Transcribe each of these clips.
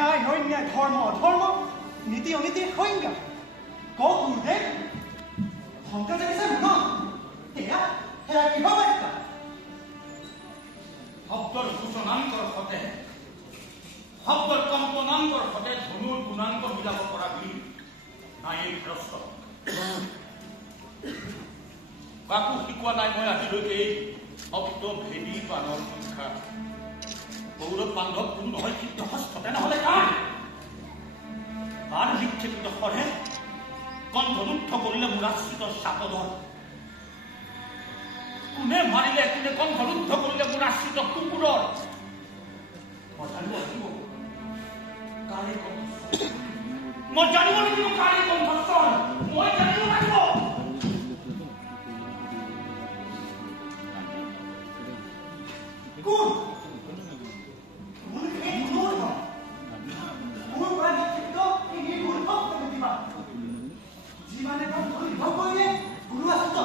ন্যায় নৈন্যায় ধৰ্ম অধৰ্ম নীতি অনীতিৰ সংজ্ঞা কক গুৰুদেৱ সংজ্ঞা জানিছে ন সেয়া কিবা বাৰ্তা শব্দৰ সূচনাংকৰ সতে শব্দৰ কম্পনাংকৰ সতে ধনুৰ গুণাংক মিলাব পৰা বুলি নাই এই প্ৰশ্ন কাকো শিকোৱা নাই মই আজিলৈকে এই শব্দ ভেদী বানৰ শিক্ষা কৌৰৱ বান্ধৱ কোনো নহয় কিন্তু হস্ততে নহলে কাৰ নিক্ষেপিত সৰে কণ্ঠৰুদ্ধ কৰিলে মোৰ আশ্ৰিত চাপদৰ কোনে মাৰিলে কোনে কণ্ঠৰুদ্ধ কৰিলে মোৰ আশ্ৰিত কুকুৰৰ মই জানিব লাগিব কাৰে কণ্ঠস্বৰ মই জানিব লাগিব কাৰে কণ্ঠস্বৰ মই জানিব লাগিব কোন জীবনে কৰিলে গুৰু আস্ত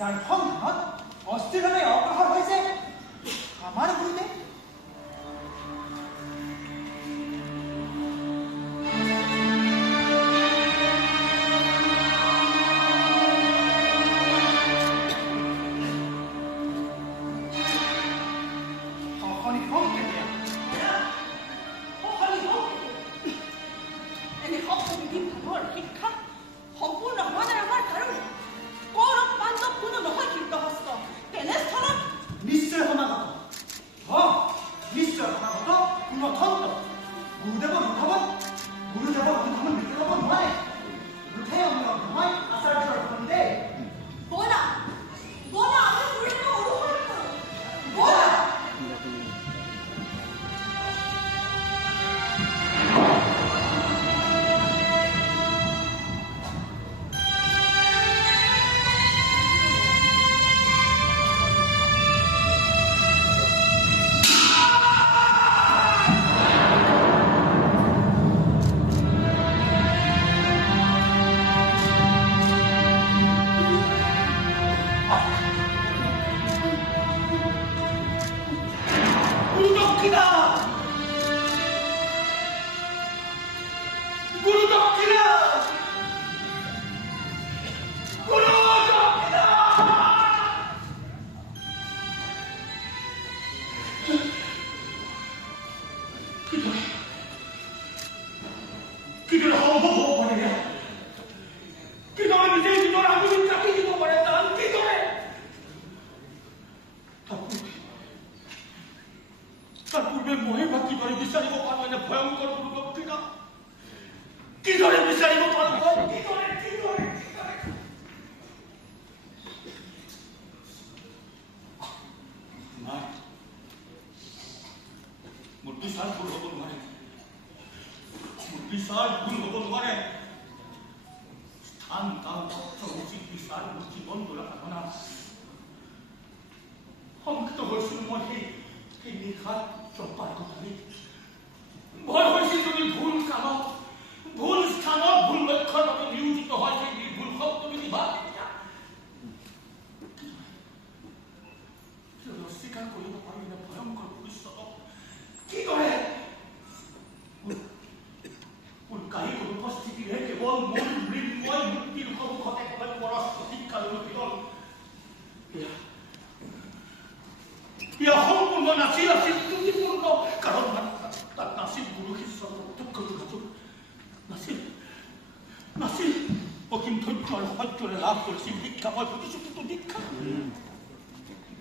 যাৰ সংঘত অস্থিৰভাৱে অগ্ৰসৰ হৈছে আমাৰ গুৰুদেৱ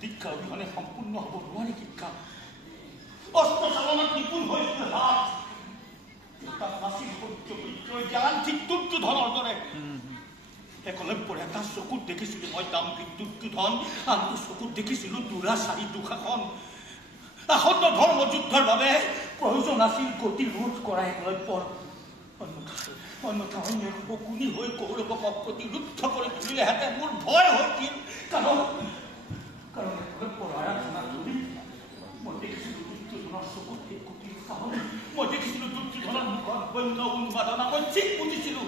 দীক্ষা অবিহনে সম্পূৰ্ণ হ'ব নোৱাৰি শিক্ষা অস্ত্ৰ চালনাত নিপুণ হৈছিল হাত তাত নাছিল সত্য বিক্ৰয় জ্ঞান ঠিক দুৰ্যোধনৰ দৰে একলব্যৰে এটা চকুত দেখিছিলোঁ মই দাম্ভিক দুৰ্যোধন আনটো চকুত দেখিছিলোঁ দুৰাচাৰী দুঃশাসন আসন্ন ধৰ্মযুদ্ধৰ বাবে প্ৰয়োজন আছিল গতিৰোধ কৰা একলব্যৰ। অন্যথা অন্য শকুনি হৈ কৌৰৱক প্ৰতিৰোধ কৰি তুলিলেহেঁতেন মোৰ ভয় হৈছিল। কাৰণ একলব্যৰ আৰাধনা কৰি মই দেখিছিলোঁ দুৰ্যোধনৰ চকুত সেই কুটিৰ সাহস, মই দেখিছিলোঁ দুৰ্যোধনৰ মুখত বন্য উন্মাদনা, মই ঠিক বুজিছিলোঁ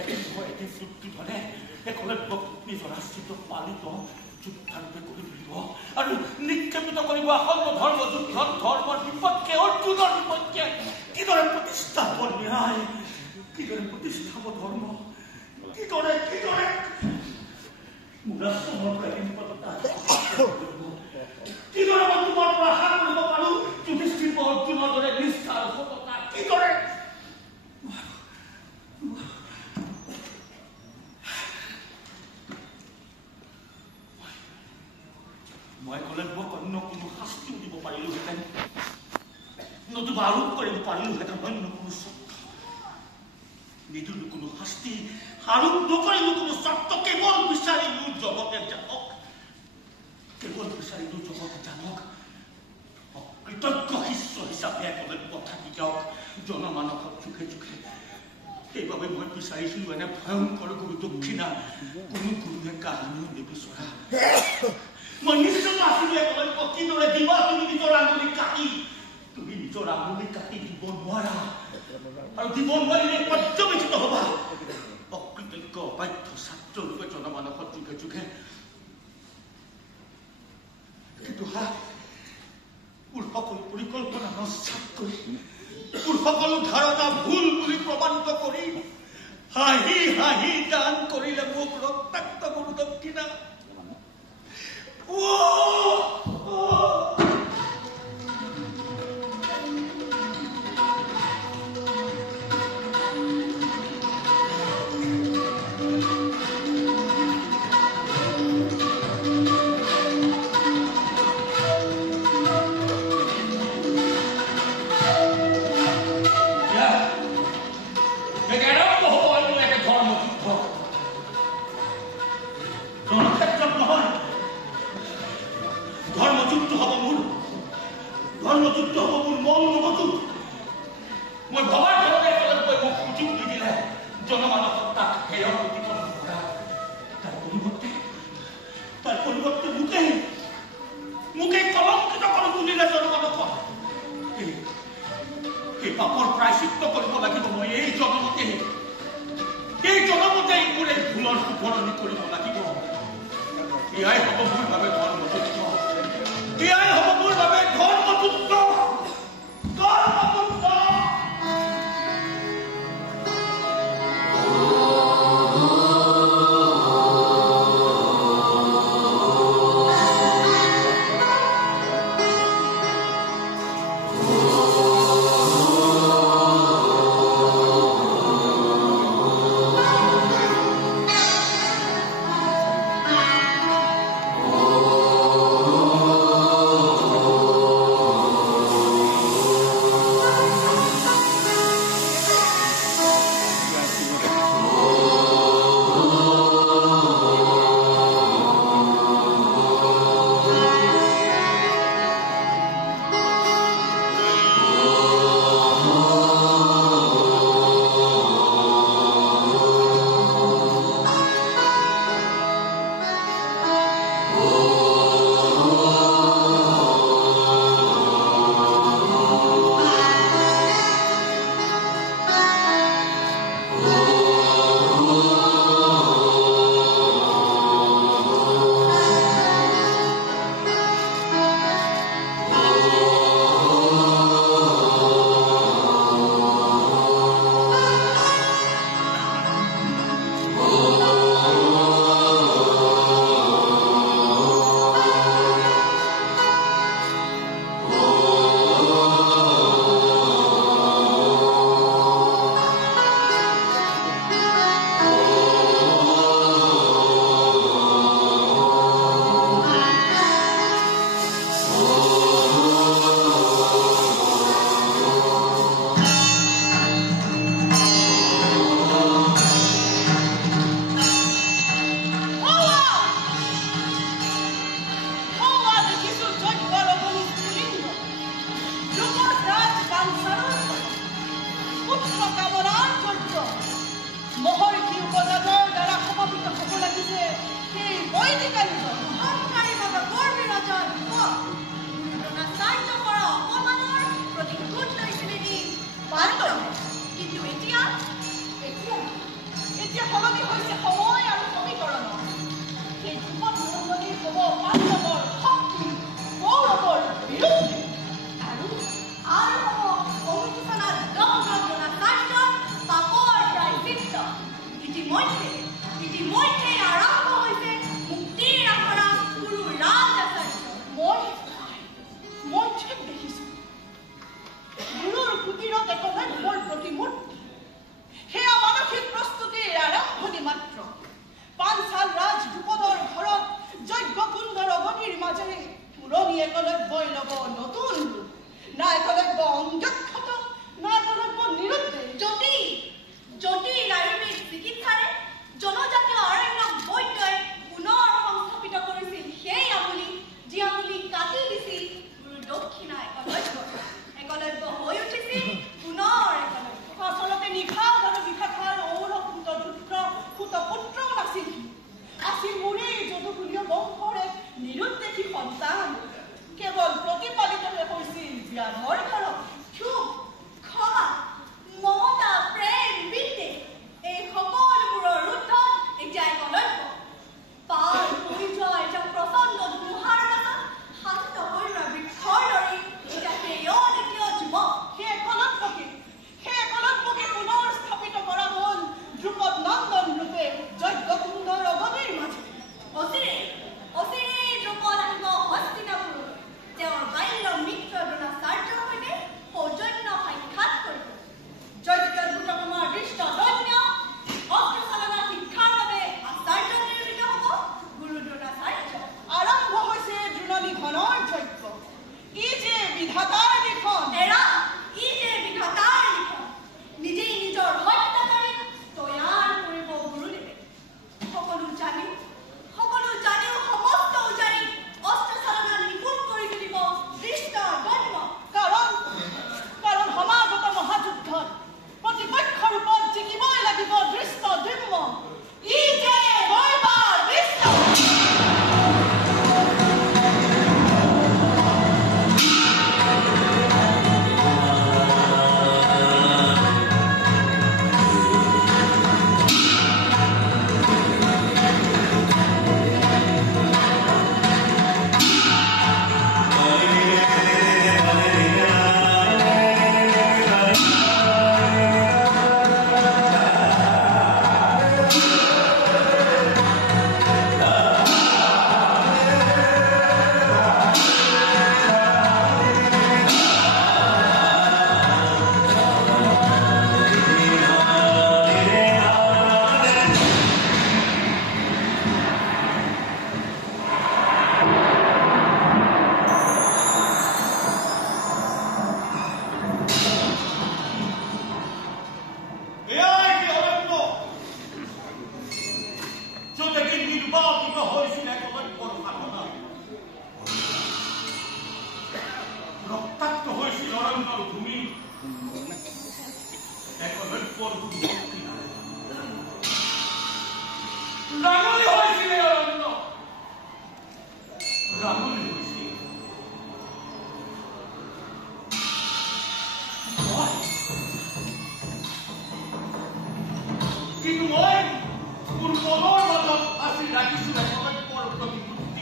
এদিন দুৰ্যোধনে একলব্যক নিজৰ আশ্ৰিত পালিত যুদ্ধাৰূপে কৰি তুলিব আৰু নিক্ষেপিত কৰিব আসন্ন ধৰ্মযুদ্ধত ধৰ্মৰ বিপক্ষে, অৰ্জুনৰ বিপক্ষে। কিদৰে প্ৰতিষ্ঠা হ'ব ন্যায়, কিদৰে প্ৰতিষ্ঠা হ'ব ধৰ্ম, কিদৰে মোৰ আশ্ৰমৰ পৰা কিদৰে মই তোমাৰ পৰা আশা কৰিব পাৰোঁ যুধিষ্ঠিৰ অৰ্জুনৰ দৰে নিষ্ঠা আৰু সততা, কিদৰে? মই একলব্যক অন্য কোনো শাস্তিও দিব পাৰিলোহেঁতেন, নতুবা আৰোপ কৰিব পাৰিলোহেঁতেন অন্য কোনো চৰ্ত। নিদিলো কোনো শাস্তি, আৰোপ নকৰিলো কোনো চৰ্ত, কেৱল বিচাৰিলো জগতে জানক, অকৃতজ্ঞ শিষ্য হিচাপে একলব্য থাকি যাওক জনমানসৰ চোখে চোখে। সেইবাবে মই বিচাৰিছিলো এনে ভয়ংকৰ গুৰু দক্ষিণা কোনো গুৰুৱে কাহানিও নিবিচৰা। মই নিশ্চিত আছিলো একলব্য কিদৰে দিবা তুমি নিজৰ আঙুলি কাটি। তুমি নিজৰ আঙুলি কাটি দিব নোৱাৰা, আৰু দিব নোৱাৰিলে পৰ্যবেক্ষিত হবা অকৃতজ্ঞ অবাধ্য ছাত্ৰৰূপে জনমানসৰ চোখে চোখে। কিন্তু মোৰ সকলো পৰিকল্পনা নস্যাৎ কৰি, মোৰ সকলো ধাৰণা ভুল বুলি প্ৰমাণিত কৰি হাঁহি হাঁহি দান কৰিলে মোক ৰক্তাক্ত গুৰু দক্ষিণা। মই ভবাৰ ধৰণে একলব্যই মোক সুযোগ নিদিলে জনমানসক তাক হেয় প্ৰতিপন্ন কৰা। তাৰ পৰিৱৰ্তে মোকে কলংকিত কৰি তুলিলে জনমানসক। এই পাপৰ প্ৰায়শ্চিত্ত কৰিব লাগিব মই এই জনমতেই মোৰ এই ভুলৰ শুভৰণি কৰিব লাগিব। এয়াই হ'ব মোৰ বাবে ধৰ্মযুদ্ধ, এয়াই হ'ব মোৰ বাবে ধৰ্মযুদ্ধ। Oh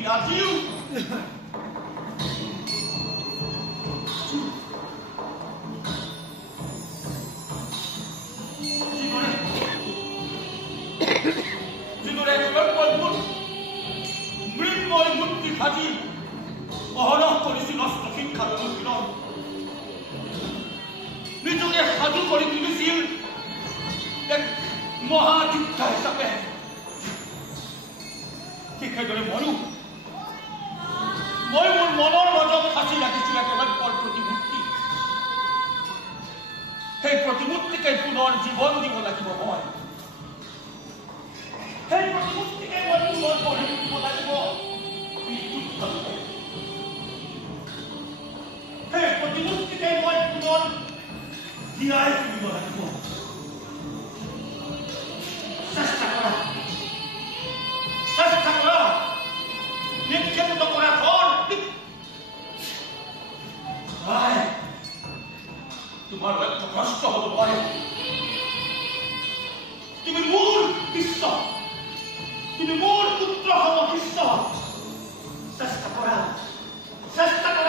আজিও যিদৰে মৃন্ময় মূৰ্তি সাজি অহৰহ কৰিছিল অস্ত্ৰ শিক্ষাৰ অনুশীলন নিজকে সাজু কৰি তুলিছিল এক মহাযোদ্ধা হিচাপে ঠিক সেইদৰে মই মোৰ মনৰ মাজত সাঁচি ৰাখিছিল একেবাৰে প্ৰতিমূৰ্তি সেই প্ৰতিমূৰ্তিকে পুনৰ জীৱন দিব লাগিব মই সেই প্ৰতিমূৰ্তিকে মই পুনৰ গঢ়ি তুলিব লাগিব সেই প্ৰতিমূৰ্তিকে মই পুনৰ জীয়াই তুলিব লাগিব চেষ্টা কৰা নিক্ষেপিত কৰা ধন তোমাৰ লক্ষ্য ভ্ৰষ্ট হব পাৰে তুমি মোৰ শিষ্য তুমি মোৰ পুত্ৰ হব শিষ্য চেষ্টা কৰা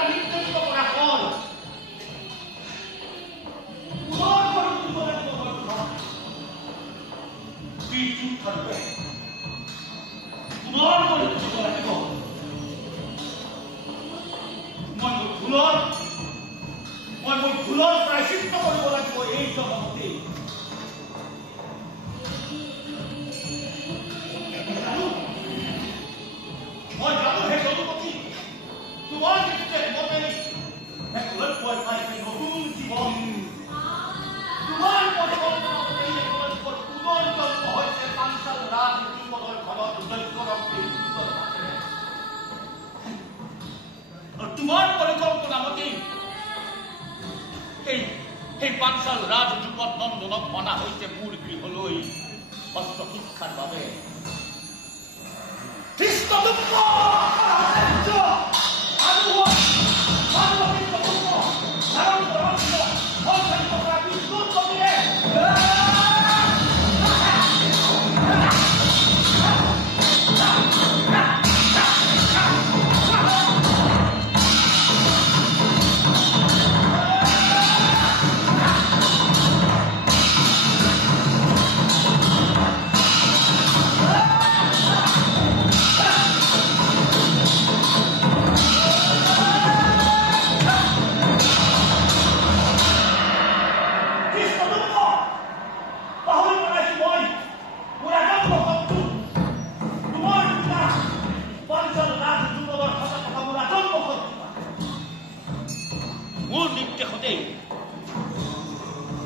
নিক্ষেপিত কৰা ধন পুনৰ গঢ়ি তুলিব লাগিব পুনৰ গঢ়ি তুলিব লাগিব মই মোৰ ভুলৰ প্ৰায়শ্চিত্ত কৰিব লাগিব এই জগততে মই জানো সেই যদুপতি তোমাৰ নিৰ্দেশ মতে লক্ষ্য পাইছে নতুন জীৱন তোমাৰ পুনৰ জন্ম হৈছে পাঞ্চাল ৰাজনীতিপদৰ ঘৰত তোমাৰ পৰিকল্পনা মতে সেই পাঞ্চাল ৰাজযুগত নন্দনক অনা হৈছে মোৰ গৃহলৈ অস্ত্ৰ শিক্ষাৰ বাবে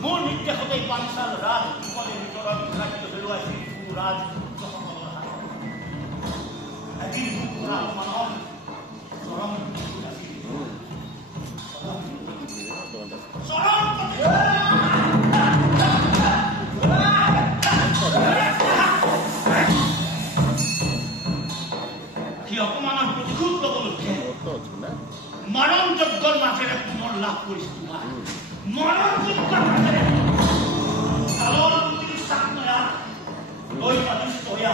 মোৰ নিৰ্দেশতেই পাঞ্চাল ৰাজ যুগলে ভিতৰত ৰাজ্য হেৰুৱাইছিল ৰাজ সকলৰ হাতত এদিন মানুহৰ চৰম সি অপমানৰ প্ৰতিশোধ ল'বলৈকে মৰণ যজ্ঞৰ মাজেৰে পুনৰ লাভ কৰিছিল মৰণ যজ্ঞৰ মাজেৰে কালৰ প্ৰতিটো চাক নয়া লৈ পাতিষ্ট হৈয়া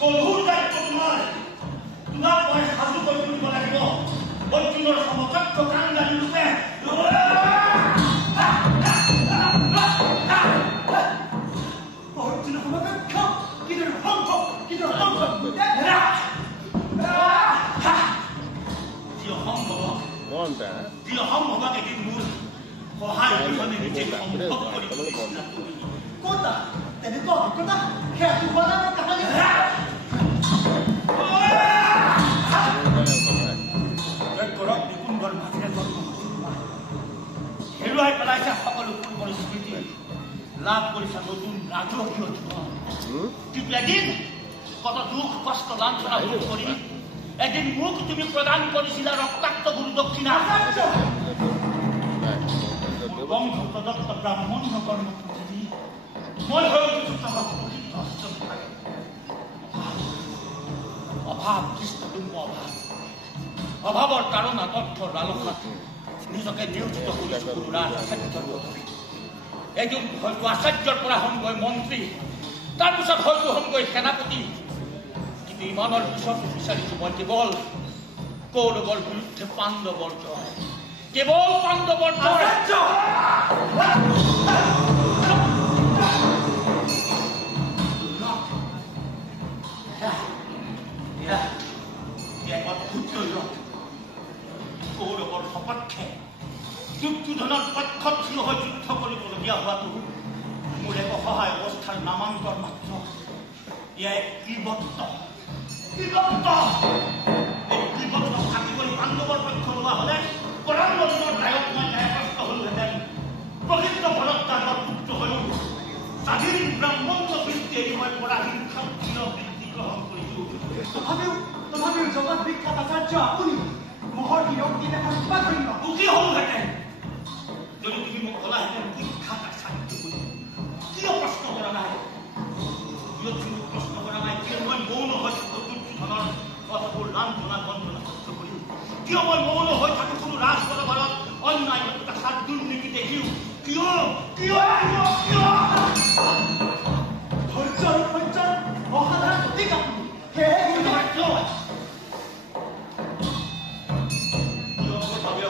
গধুৰ দায়িত্ব তোমাক মই সাজু কৰি তুলিব লাগিব অৰ্জুনৰ সমকক্ষ কাংগালী ৰূপে অৰ্জুনৰ সমকক্ষ কিদৰে সম্ভৱ যি অসম্ভৱক এদিন মোৰ সহায় অবিহনে নিজে সম্ভৱ কৰি তুলিছিলা তুমি ক'তা তেনেকুৱা অভিজ্ঞতা সেয়া তোমাৰ কাহানী ঘৰত নিকুঞ্জৰ মাজেৰে জন্ম হেৰুৱাই পেলাইছা সকলো পূৰ্বৰ স্মৃতি লাভ কৰিছা নতুন ৰাজকীয় জীৱন কিন্তু এদিন কত দুখ কষ্ট লাঞ্ছনা ভোগ কৰি এদিন মোক তুমি প্ৰদান কৰিছিলা ৰক্তাক্ত গুৰু দক্ষিণা বংশ প্ৰদত্ত ব্ৰাহ্মণ কৰ্ম মই অভাৱ কৃষ্ণদুম্ব অভাৱৰ তাৰণাত অৰ্থৰ লালসাত নিজকে নিয়োজিত কৰিছো গুৰু ৰাজ এদিন হয়তো আচাৰ্যৰ পৰা হমগৈ মন্ত্ৰী তাৰপিছত হয়তো হমগৈ সেনাপতি ইমানৰ পিছত বিচাৰিছো মই কেৱল কৌৰৱৰ বিৰুদ্ধে পাণ্ডৱৰ জয়, কেৱল পাণ্ডৱৰ জয়। কৌৰৱৰ সপক্ষে দুৰ্যোধনৰ পক্ষত থিয় হৈ যুদ্ধ কৰিবলগীয়া হোৱাটো মোৰ এক অসহায় অৱস্থাৰ নামান্তৰ মাত্ৰ। এয়া এক কীৰ্বত্ত, কীৰ্বত্ত। এই কীৰ্বত্ত ফাঁকি কৰি পাণ্ডৱৰ পক্ষ লোৱা হলে পৰামৰ্শৰ দায়ক মই ন্যায়গ্ৰস্ত হলোহেঁতেন। প্ৰকৃত ভৰদ্বাজৰ পুত্ৰ হৈও স্বাধীন ব্ৰাহ্মণ্য বৃত্তি এৰি মই পৰাধীন ক্ষত্ৰিয় বৃত্তি গ্ৰহণ কৰিছো। তথাপিও জগত বিখ্যাত আচাৰ্য আপুনি মোহৰ বিৰক্তিত এখন উপাধন্য সুখী হলোহেঁতেন যদি তুমি মোক কলাহেঁতেন বিখ্যাত আচাৰ্য বুলি। কিয় প্ৰশ্ন কৰা নাই? কিয় তুমি প্ৰশ্ন কৰা নাই? কিয় মই মৌন হৈ দুৰ্যোধনৰ পথবোৰ লাঞ্ছনা বঞ্চনা সহ্য কৰিম? কিয় মই মৌন হৈ থাকো কোনো ৰাজদৰবাৰত অন্যায় অত্যাচাৰ দুৰ্নীতি দেখিও? কিয় কিয় কিয় কিয় ধৈৰ্য আৰু সহ্যৰ অসাধাৰণ প্ৰতীক আপুনি। সেয়েহে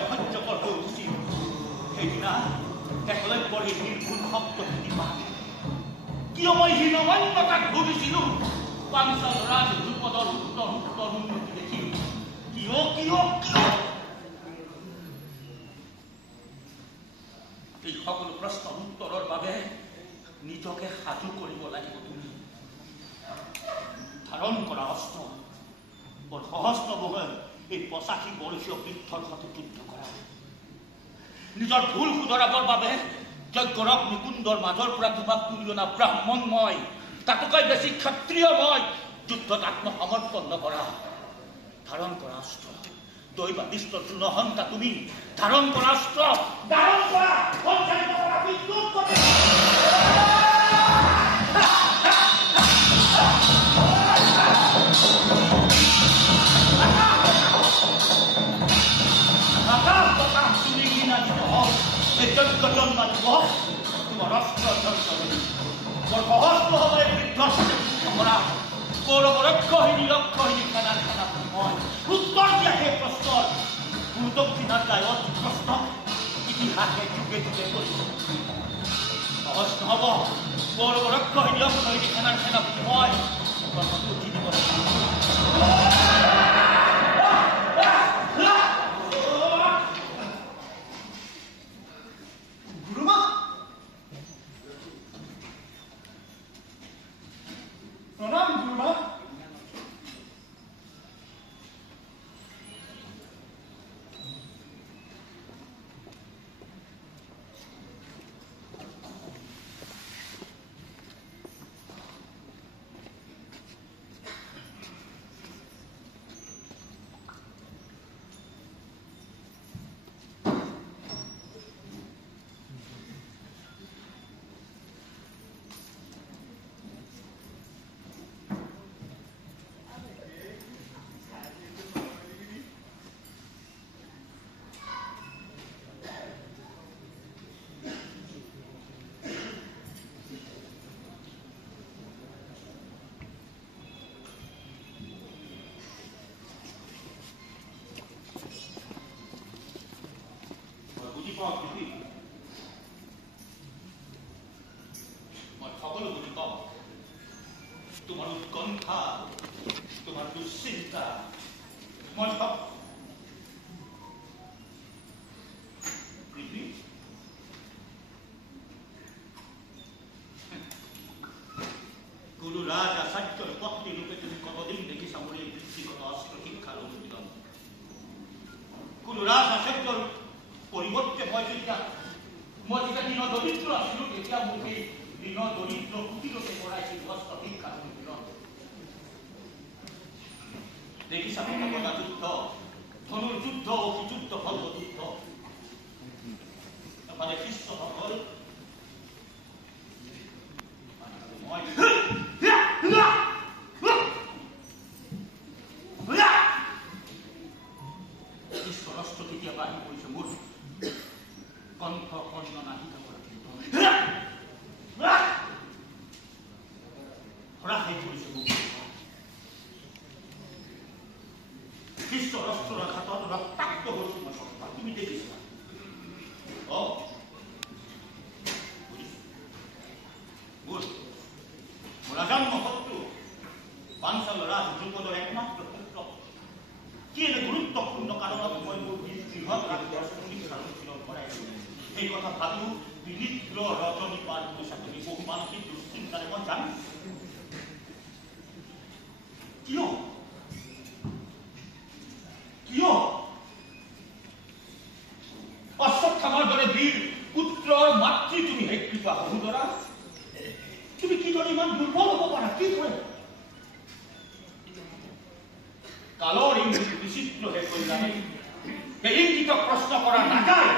অসহ্যকৰ হৈ উঠিছিল সেইদিনা একলব্যৰ এই নিৰ্ভুল শব্দ শুনি পাই। কিয় মই হীনমন্যতাক ভুগিছিলো পাঞ্চাল ৰাজ ধ্ৰুপদৰ উত্তৰ উত্তৰ উন্নতি দেখি? কিয় কিয় কিয় এই সকলো প্ৰশ্নৰ উত্তৰৰ বাবে নিজকে সাজু কৰিব লাগিব। তুমি ধাৰণ কৰা অস্ত্ৰ বৰ সহজ নহয়। এই ৮৫ বৰ্ষীয় বৃদ্ধৰ সৈতে যুদ্ধ কৰা, নিজৰ ভুল শুধৰাবৰ বাবে যজ্ঞৰক নিকুণ্ডৰ মাজৰ পৰা তোমাক তুলি অনা ব্ৰাহ্মণ মই, তাতোকৈ বেছি ক্ষত্ৰিয় মই যুদ্ধত আত্মসমৰ্পণ নকৰা। ধাৰণ কৰা অস্ত্ৰ দৈবাদিষ্ট তৃণসন্তা তুমি, ধাৰণ কৰা অস্ত্ৰ, ধাৰণ কৰা সঞ্চালিত কৰা বিদ্যুৎ গতি। তোমাৰ অস্ত্ৰ বৰ সহজ হ'ব এই বৃদ্ধৰ কৰা কৌৰৱৰ অক্ষহীনী লক্ষ্যহীনী খানাৰ খানা মই উত্তৰ দিয়া সেই প্ৰশ্নৰ গুৰুদক্ষিণাৰ দায়ত প্ৰশ্ন ইতিহাসে যুগে যুগে কৰিব। সহজ নহ'ব। কৌৰৱৰ অক্ষহীনী অক্ষহীনী খানাৰ খানা মই প্ৰশ্নটো উঠি দিব লাগিব। প্ৰণাম গুৰুমা। মই সকলো বুজি পাওঁ। তোমাৰ উৎকণ্ঠা, তোমাৰ দুশ্চিন্তা মই ভাব গুৰু ৰাজ আচাৰ্যৰ পত্নী ৰূপে তুমি কতদিন দেখিছা মোৰ এই বৃত্তিগত অস্ত্ৰ শিক্ষাৰ অনুশীলন? গুৰু ৰাজ আচাৰ্যৰ পৰিৱৰ্তে মই যেতিয়া দিন দৰিদ্ৰ আছিলো তেতিয়া মোৰ সেই দিন দৰিদ্ৰ কুটিৰতে কৰাইছিল অস্ত্ৰ শিক্ষাৰ অনুশীলন। দেখিছা ভগৱা যুদ্ধ, ধনুৰ যুদ্ধ, অভিযুদ্ধ ভল্ল যুদ্ধ। এফালে শিষ্যসকল মই ঈশ্বৰস্ত্ৰ কেতিয়াবা আহি পৰিছে মোৰ কণ্ঠ কৰ্ণনা হৰা হৈ পৰিছে মোক। বিশ্ব ৰাষ্ট্ৰৰ ঘাটত ৰক্তাক্ত হৈছিল মই সত্তা তুমি দেখিছা ৰাজন্ম শত্ৰু পাঞ্চাল ৰাজ যুগৰ একমাত্ৰ পুত্ৰ কি এনে গুৰুত্বপূৰ্ণ কাৰণত মই মোৰ বৃহৎ ৰাজ্যৰ সংগীত কৰাইছো এই কথা ভাবিও বিনিদ্ৰ ৰজনী পাৰ পইচা তুমি বহু মানসিক দুশ্চিন্তাৰে মই জানো কিয় কিয় অশ্বত্থামাৰ দৰে বীৰ পুত্ৰৰ মাতৃ তুমি হে কৃপা সহোদৰা তুমি কিদৰে ইমান দুৰ্বল হ'ব পাৰা কি কৰে কালৰ ইংগিত বিচিত্ৰ হে কল্যাণে এই ইংগিতক প্ৰশ্ন কৰা নাযায়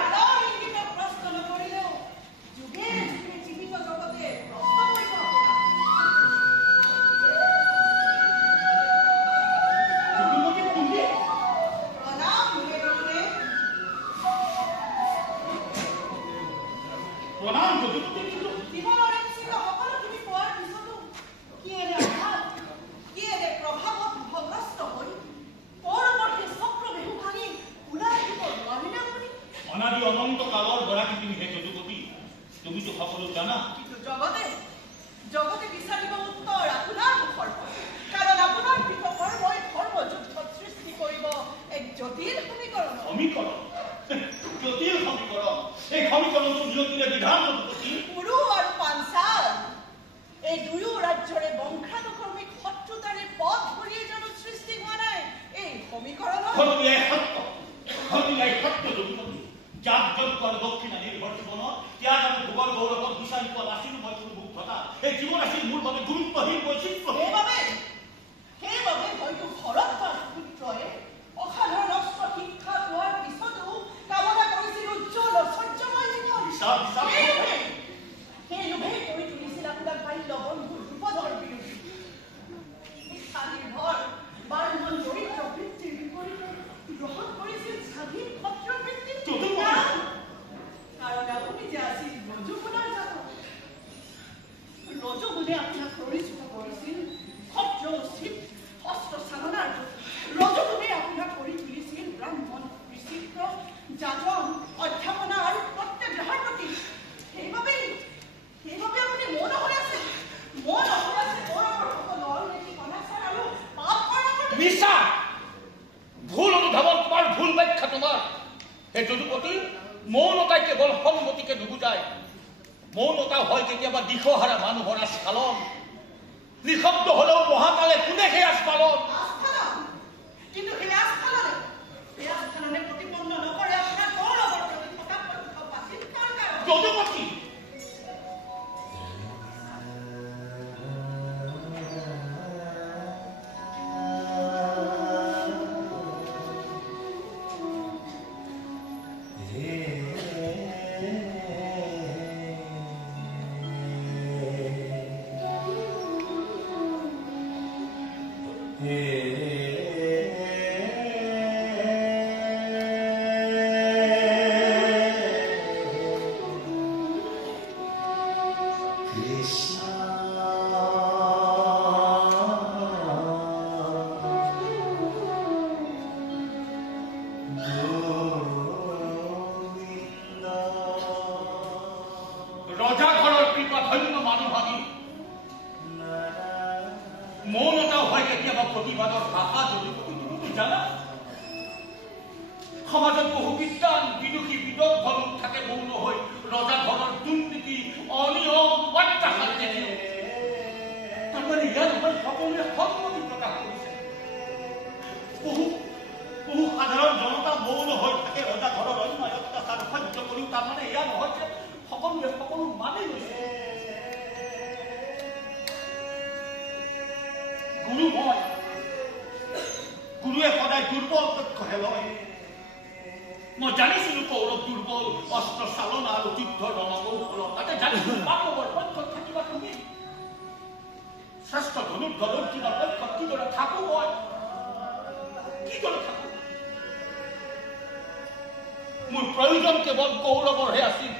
মোৰ প্ৰয়োজন কেৱল কৌৰৱৰহে আছিল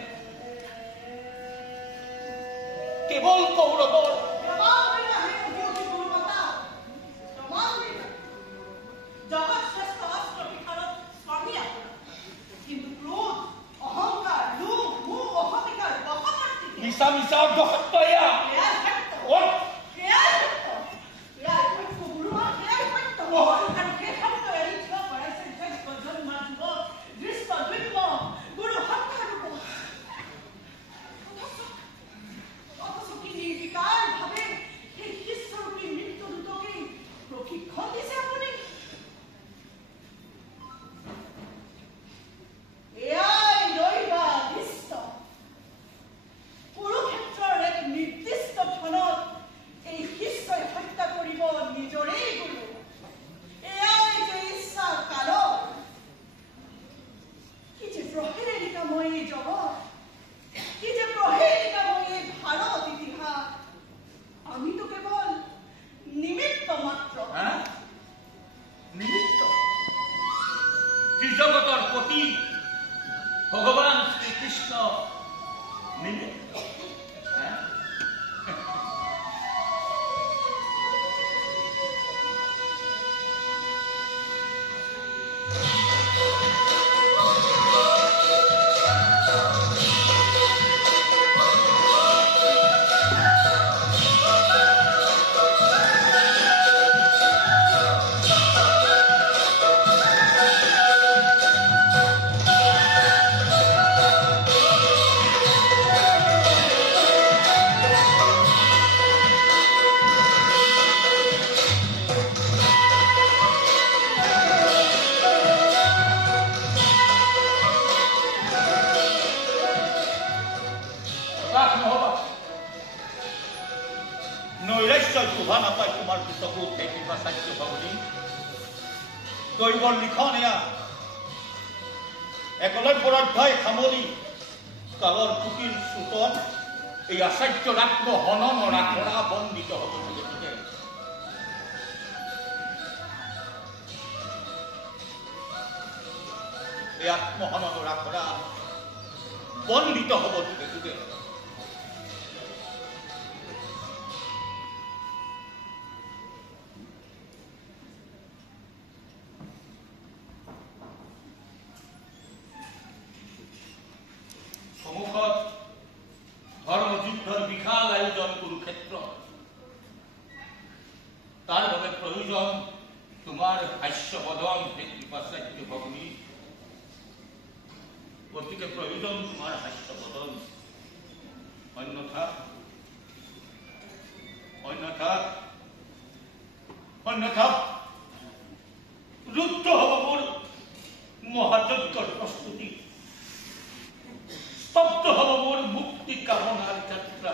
কেৱল কৌৰৱৰ জগৎ শ্ৰেষ্ঠ যুগপতি ভগৱান শ্ৰীকৃষ্ণ নিমিত্ত দৈবৰ লিখন এয়া একলব্যৰ অধ্যায় সামৰি কালৰ কুটিৰ চুতত এই আচাৰ্যৰ আত্মহননৰ আখৰা বন্দিত হ'ব গতিকে এই আত্মহননৰ আখৰা বন্দিত হ'ব গতিকে ধৰ্মযুদ্ধৰ বিশাল আয়োজন কুৰুক্ষেত্ৰ তাৰ বাবে প্ৰয়োজন তোমাৰ হাস্যবদন হে কৃপাচাৰ্য ভগ্নী গতিকে প্ৰয়োজন তোমাৰ হাস্যবদন অন্যথা অন্যথা অন্যথা ৰুদ্ধ হ'ব মোৰ মহাযজ্ঞৰ প্ৰস্তুতি স্তব্ধ হ'ব মোৰ মুক্তি কামনাৰ যাত্ৰা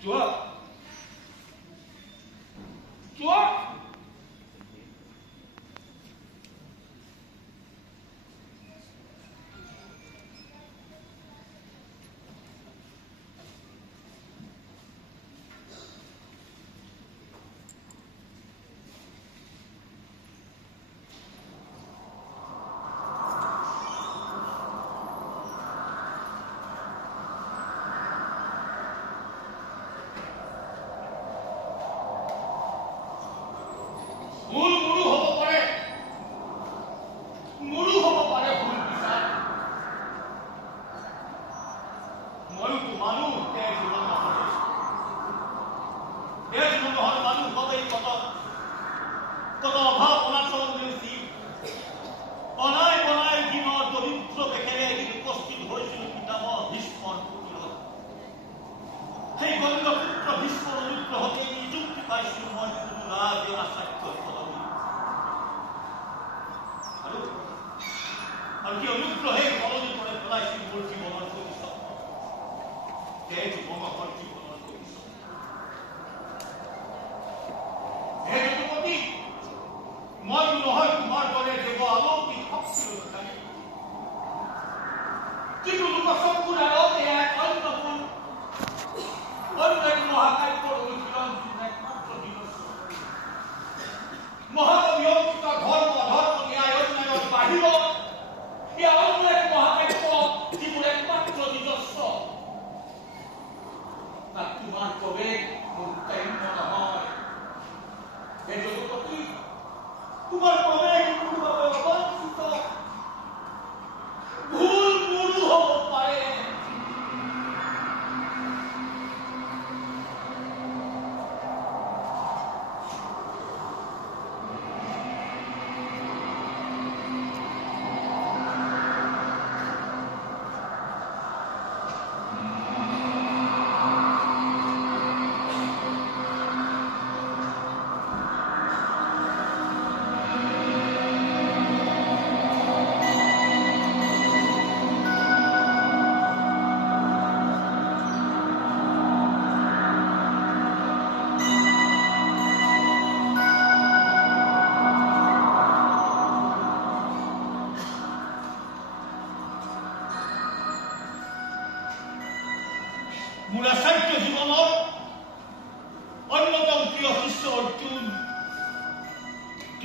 যোৱা যোৱা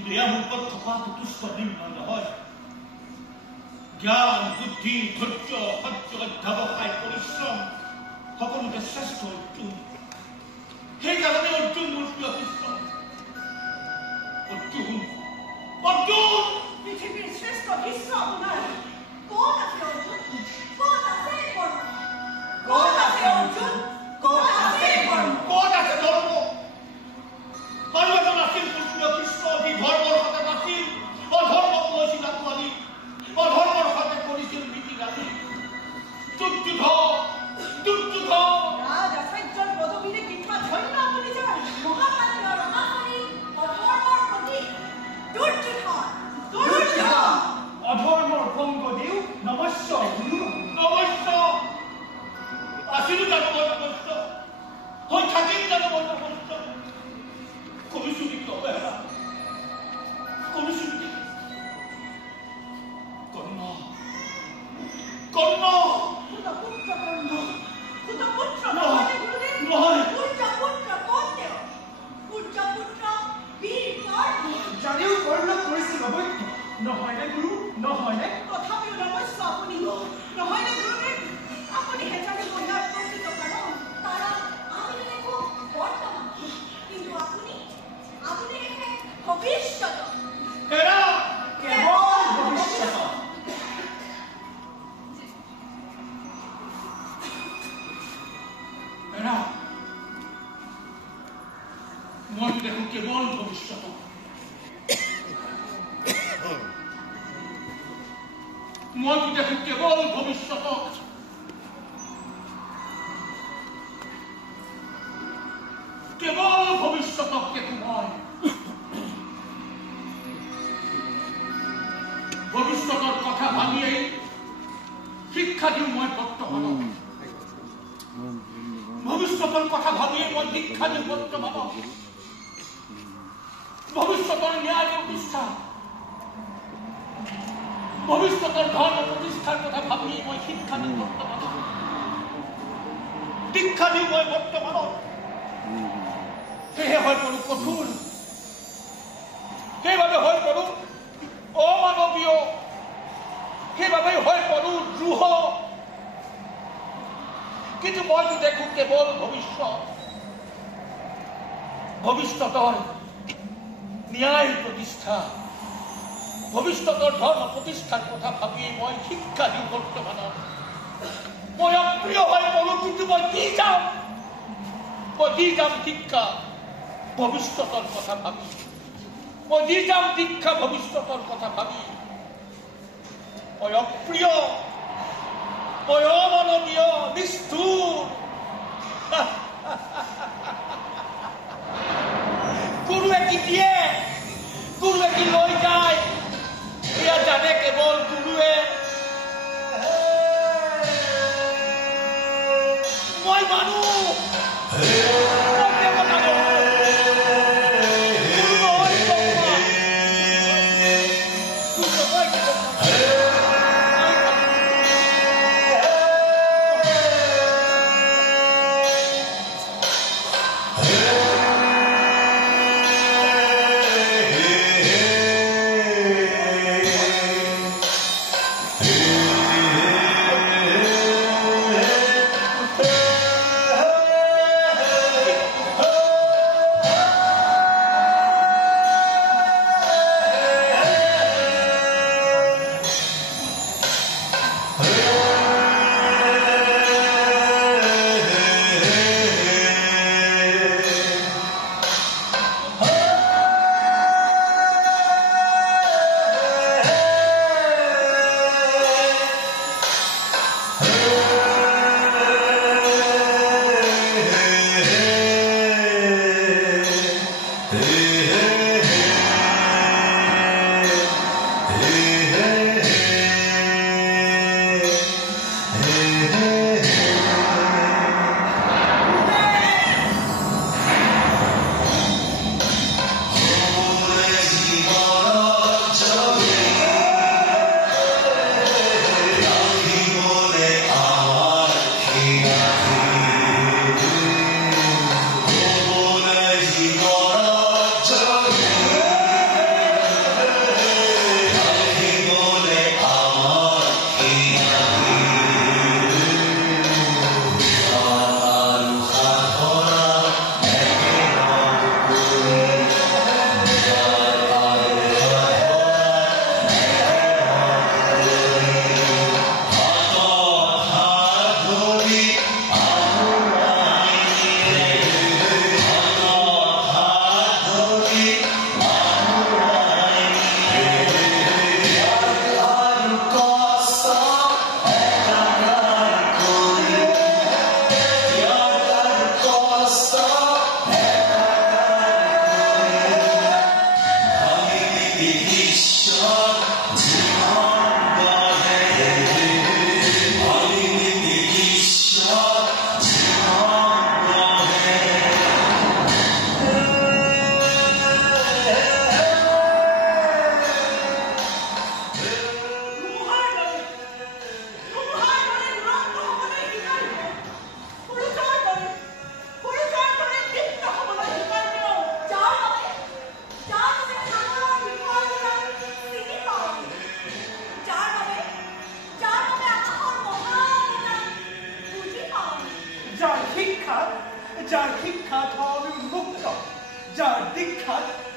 কিন্তু এয়া মোৰ ওপৰত থকা যথেষ্ট নিম্ন নহয়। জ্ঞান, বুদ্ধি, ধৈৰ্য, সহ্য, অধ্যাৱসায়, পৰিশ্ৰম সকলোতে শ্ৰেষ্ঠ অৰ্জুন। সেইকাৰণে অৰ্জুন মোৰ প্ৰিয় শিষ্য। অৰ্জুন, অৰ্জুন পৃথিৱীৰ শ্ৰেষ্ঠ শিষ্য আপোনাৰ ক'ত আছে অৰ্জুন? ক'ত আছে কৰ্ম? ক'ত আছে অৰ্জুন? ক'ত আছে কৰ্ম? ক'ত আছে ধৰ্ম? আৰু এজন আছিল মোৰ প্ৰিয় শিষ্য, যি ধৰ্মৰ সৈতে নাছিল, অধৰ্মক লৈছিল আঁকোৱালি, অধৰ্মৰ সৈতে কৰিছিল নীতি ৰাতি। দুৰ্যোধ, দুৰ্যোধ ৰাজ আচাৰ্যৰ পদবীৰে বিখ্যাত ধন্য আপুনি যাৰ মহাকালীয় ৰণাহৰি অধৰ্মৰ প্ৰতি দুৰ্যোধন, দুৰ্যোধন। অধৰ্মৰ ভংগ দিও নমস্য গুৰু। নমস্য আছিলো জানো মই নমস্য? হৈ থাকিম জানো মই নমস্য? কৰিছো নেকি অৱহেলা? কৰিছো নেকি? কৰ্ণ, কৰ্ণ পুত্ৰ কৰ্ম, পুত্ৰ নহয়, নহয় গুৰুদেৱ। নহয়। পুত্ৰ কোন তেওঁ? পুত্ৰ বীৰ কৰ্ণ। জানিও কৰ্ণ কৰিছিল অবৈধ নহয়নে গুৰু? নহয়নে? তথাপিও নমস্য আপুনি নহয়নে গুৰুদেৱ? আপুনি হেজানে মহিলাৰ প্ৰকৃত কাৰণ আমি দেখো বৰ্তমান, কিন্তু আপুনি দেখে ভৱিষ্যত। হেৰা কেৱল ভৱিষ্যত। হেৰা মই দেখো কেৱল ভৱিষ্যত। মই দেখো কেৱল ভৱিষ্যত। কেৱল ভৱিষ্যতক দেখো মই। ভৱিষ্যতৰ কথা ভাবিয়েই শিক্ষা দিওঁ মই বৰ্তমানক। ভৱিষ্যতৰ কথা ভাবিয়েই মই শিক্ষা দিওঁ বৰ্তমানক। ভৱিষ্যতৰ ন্যায় প্ৰতিষ্ঠা, ভৱিষ্যতৰ ধৰ্ম প্ৰতিষ্ঠাৰ কথা ভাবিয়েই মই শিক্ষা দিওঁ বৰ্তমানক। শিক্ষা দিওঁ মই বৰ্তমানক। সেয়ে হৈ পৰো কঠোৰ, সেইবাবে হৈ পৰো অমানৱীয়, সেইবাবে হৈ পৰো দ্ৰোহ। কিন্তু মইতো দেখো কেৱল ভৱিষ্যত। ভৱিষ্যতৰ ন্যায় প্ৰতিষ্ঠা, ভৱিষ্যতৰ ধৰ্ম প্ৰতিষ্ঠাৰ কথা ভাবিয়েই মই শিক্ষা দিওঁ বৰ্তমানত। মই অপ্ৰিয় হৈ পৰো, কিন্তু মই দি যাম শিক্ষা ভৱিষ্যতৰ কথা ভাবি। মই দি যাম দীক্ষা ভৱিষ্যতৰ কথা ভাবি। মই অপ্ৰিয়, মই অমানৱীয়, নিষ্ঠুৰ। গুৰুৱে কি দিয়ে, গুৰুৱে কি লৈ যায়, এয়া জানে কেৱল গুৰুৱে। মই মানুহ,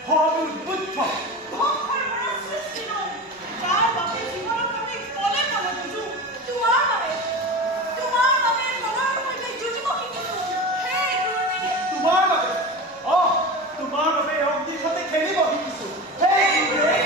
হয় উদ্বুদ্ধ ধ্বংসৰ পৰা সৃষ্টি নয় যাৰ বাবে জীৱনত আমি পলে পলে বুজো তোমাৰ বাবে মনৰ সৈতে যুঁজিব শিকিছো সেই গুৰুৱে তোমাৰ বাবে তোমাৰ বাবে অগ্নিৰ সৈতে খেলিব শিকিছো সেই গুৰুৱে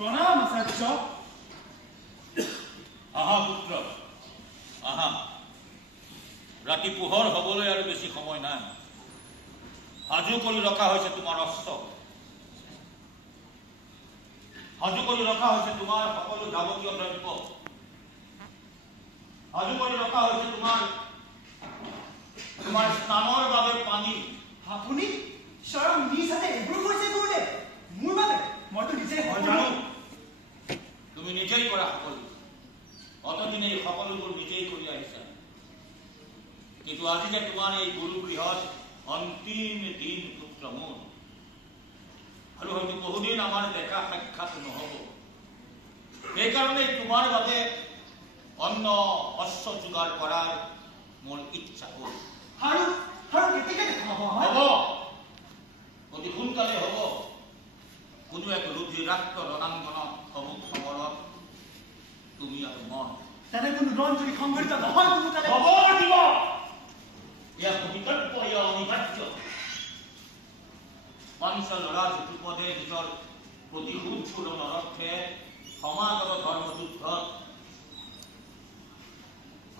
প্ৰণাম আচাৰ্য আহা পুত্ৰ আহা ৰাতি পোহৰ হবলৈ আৰু বেছি সময় নাই সাজু কৰি ৰখা হৈছে তোমাৰ অস্ত্ৰ সাজু কৰি ৰখা হৈছে তোমাৰ সকলো যাৱতীয় দ্ৰব্য সাজু কৰি ৰখা হৈছে তোমাৰ স্নানৰ বাবে পানী আপুনি স্বয়ং নিজ হাতে এইবোৰ কৰিছে গুৰুদেৱ মোৰ বাবে মইতো নিজে জানো তুমি নিজেই কৰা সকলো অতদিনে এই সকলোবোৰ নিজেই কৰি আহিছা কিন্তু আজি যে তোমাৰ এই গুৰু গৃহত অন্তিম দিন পুত্ৰ মোৰ আৰু হয়তো বহুদিন আমাৰ দেখা সাক্ষাৎ নহব সেইকাৰণে তোমাৰ বাবে অন্ন অশ্ব যোগাৰ কৰাৰ মোৰ ইচ্ছা হ'ল। আৰু কেতিয়াকে দেখা হ'ব হ'ব অতি সোনকালে হ'ব। কোনো এক ৰুধিৰাক্ত ৰণাংগনত সমুখ সমৰত তুমি আৰু মই। তেনে কোনো ৰণ যদি সংঘটিত নহয় কোনো তেনে হ'ব দিব। এয়া বিকল্প, এয়া অনিবাৰ্য। পাঞ্চাল ৰাজ ধ্ৰুপদে নিজৰ প্ৰতিশোধ পূৰণৰ অৰ্থে সমাগত ধৰ্মযুদ্ধত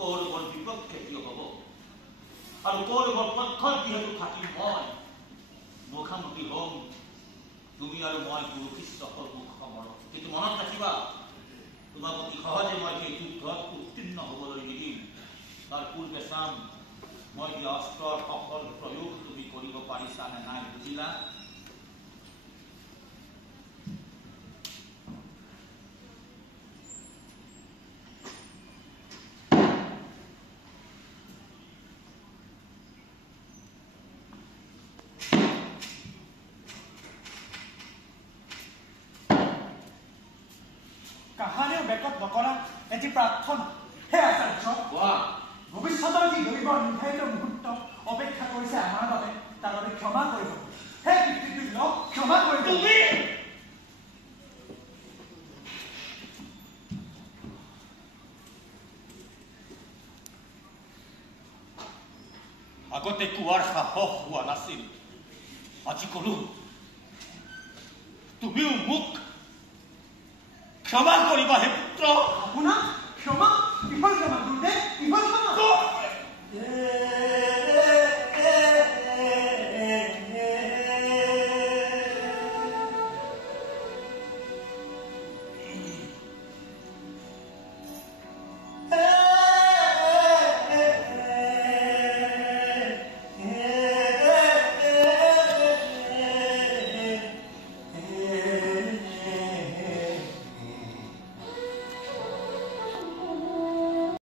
কৌৰৱৰ বিপক্ষে থিয় হ'ব। আৰু কৌৰৱৰ পক্ষত যিহেতু থাকিম মই, মুখামুখি হ'ম তুমি আৰু মই কুৰুক্ষেত্ৰ সন্মুখ সমৰত। কিন্তু মনত ৰাখিবা, তোমাক অতি সহজে মই সেই যুদ্ধত উত্তীৰ্ণ হ'বলৈ নিদিম। তাৰ পূৰ্বে চাম মই দিয়া অস্ত্ৰৰ সফল প্ৰয়োগ তুমি কৰিব পাৰিছা নে নাই, বুজিলা? কাহানিও বেকত নকৰা এটি প্ৰাৰ্থনা। হে আচাৰ্য, ভৱিষ্যতৰ যি দৈৱ নিৰ্ধাৰিত মুহূৰ্ত অপেক্ষা কৰিছে আমাৰ বাবে, তাৰ বাবে ক্ষমা কৰিব। হে পিতৃতুল্য, ক্ষমা কৰিব। আগতে কোৱাৰ সাহস হোৱা নাছিল, আজি কলো। তুমিও মোক ক্ষমা কৰিবা হে পুত্ৰ। আপোনাক ক্ষমা? কিহৰ ক্ষমা?